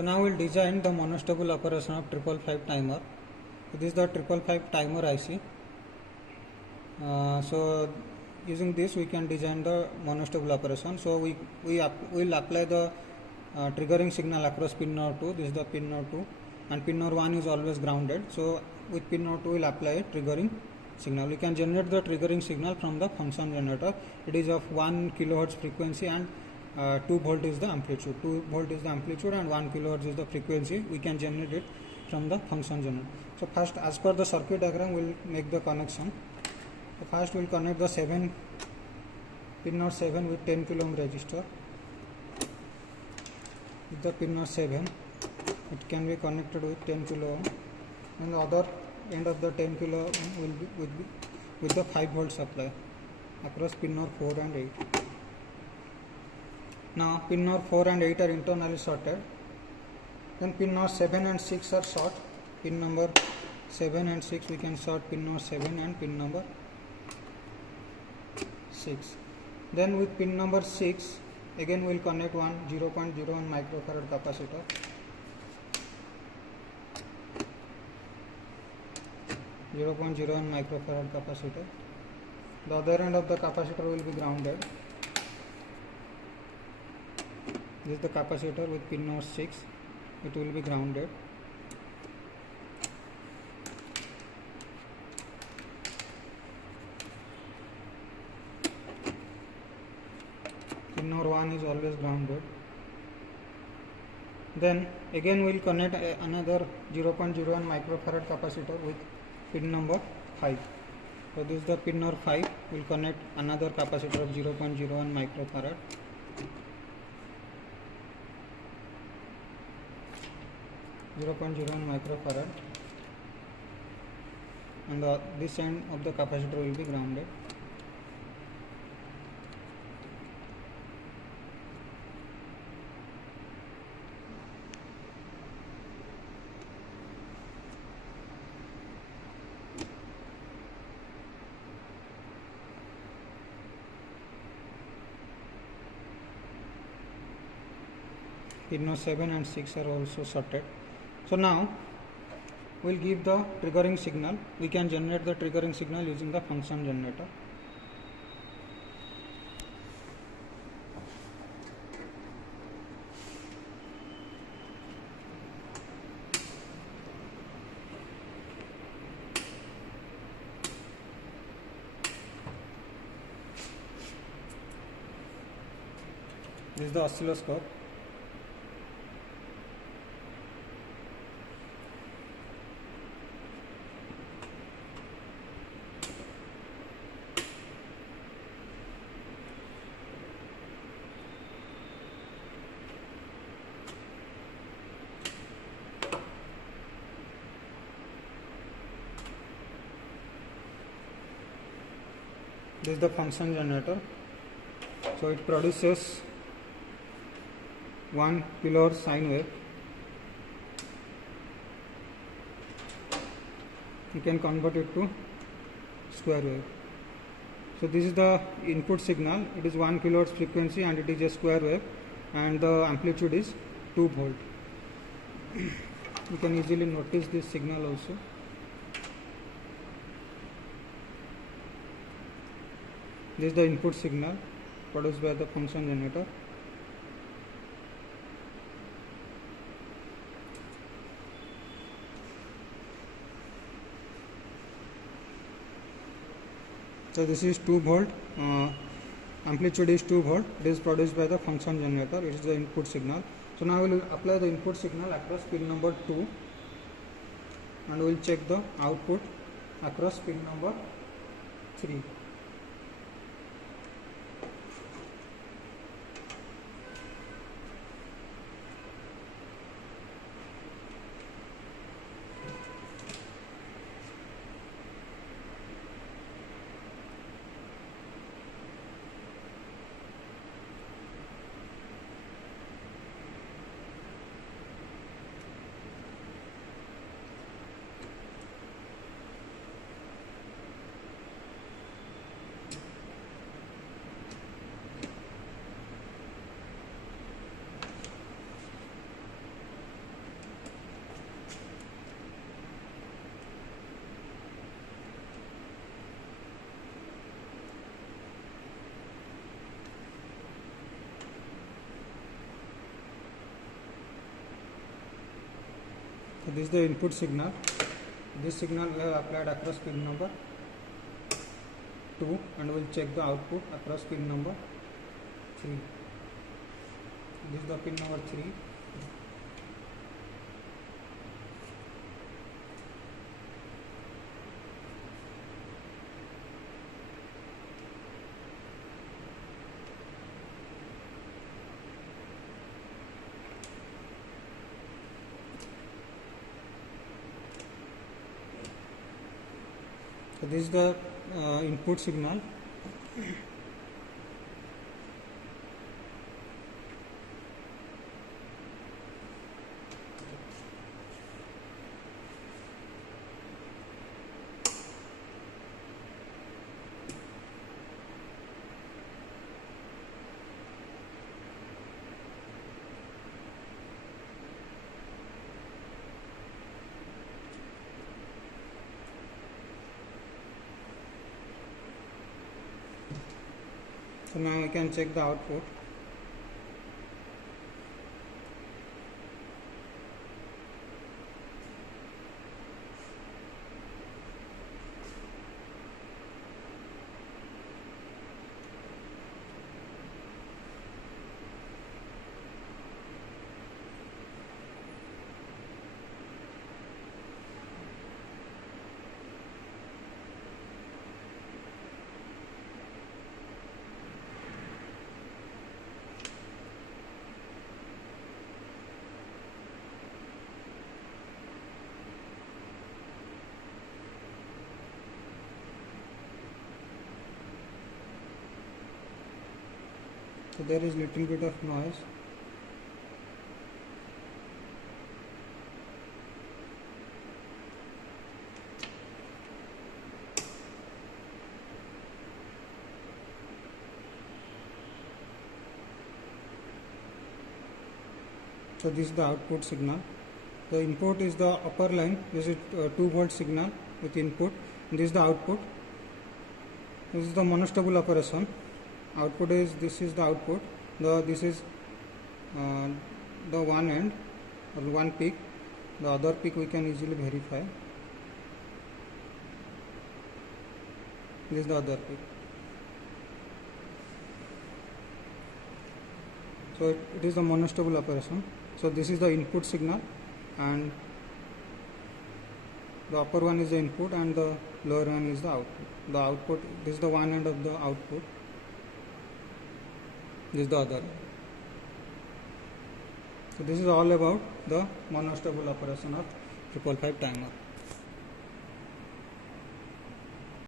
So now we'll design the monostable operation of 555 timer. So this is the 555 timer IC. So using this we can design the monostable operation. So we will apply the triggering signal across pin node 2. This is the pin node 2 and pin node 1 is always grounded. So with pin node 2 we will apply a triggering signal. We can generate the triggering signal from the function generator. It is of 1 kilohertz frequency and 2 volt is the amplitude. 2 volt is the amplitude and 1 kilohertz is the frequency. We can generate it from the function generator. So first, as per the circuit diagram, we will make the connection. So first we will connect the pin node 7 with 10 kilo ohm resistor. With the pin node 7, it can be connected with 10 kilo ohm, and the other end of the 10 kilo ohm will be with the 5 volt supply across pin node 4 and 8. Now pin node 4 and 8 are internally shorted. Then pin node 7 and 6 are short. Pin number 7 and 6 we can short pin node 7 and pin number 6. Then with pin number 6 again we will connect 0.01 microfarad capacitor. Microfarad capacitor. The other end of the capacitor will be grounded. This is the capacitor with pin node 6. It will be grounded. Pin node 1 is always grounded. Then again we will connect another 0.01 microfarad capacitor with pin number 5. So this is the pin number 5. We will connect another capacitor of 0.01 microfarad. Microfarad, and this end of the capacitor will be grounded. Pin node 7 and 6 are also shorted. So now we will give the triggering signal. We can generate the triggering signal using the function generator. This is the oscilloscope. This is the function generator. So it produces 1 kilohertz sine wave. You can convert it to square wave. So this is the input signal. It is 1 kilohertz frequency and it is a square wave, and the amplitude is 2 volt. You can easily notice this signal also. This is the input signal produced by the function generator. So this is 2 volt, amplitude is 2 volt. It is produced by the function generator. It is the input signal. So now we will apply the input signal across pin number 2 and we will check the output across pin number 3. So this is the input signal. This signal we have applied across pin number 2 and we'll check the output across pin number 3. This is the pin number 3. So this is the input signal. So now we can check the output. So there is little bit of noise. So this is the output signal. The input is the upper line. This is 2-volt signal with input. This is the output. This is the monostable operation. Output is, this is the output. This is the one end or one peak. The other peak we can easily verify. This is the other peak. So it is the monostable operation. So this is the input signal, and the upper one is the input and the lower one is the output. The output, this is the one end of the output. This is the other. So this is all about the monostable operation of 555 timer.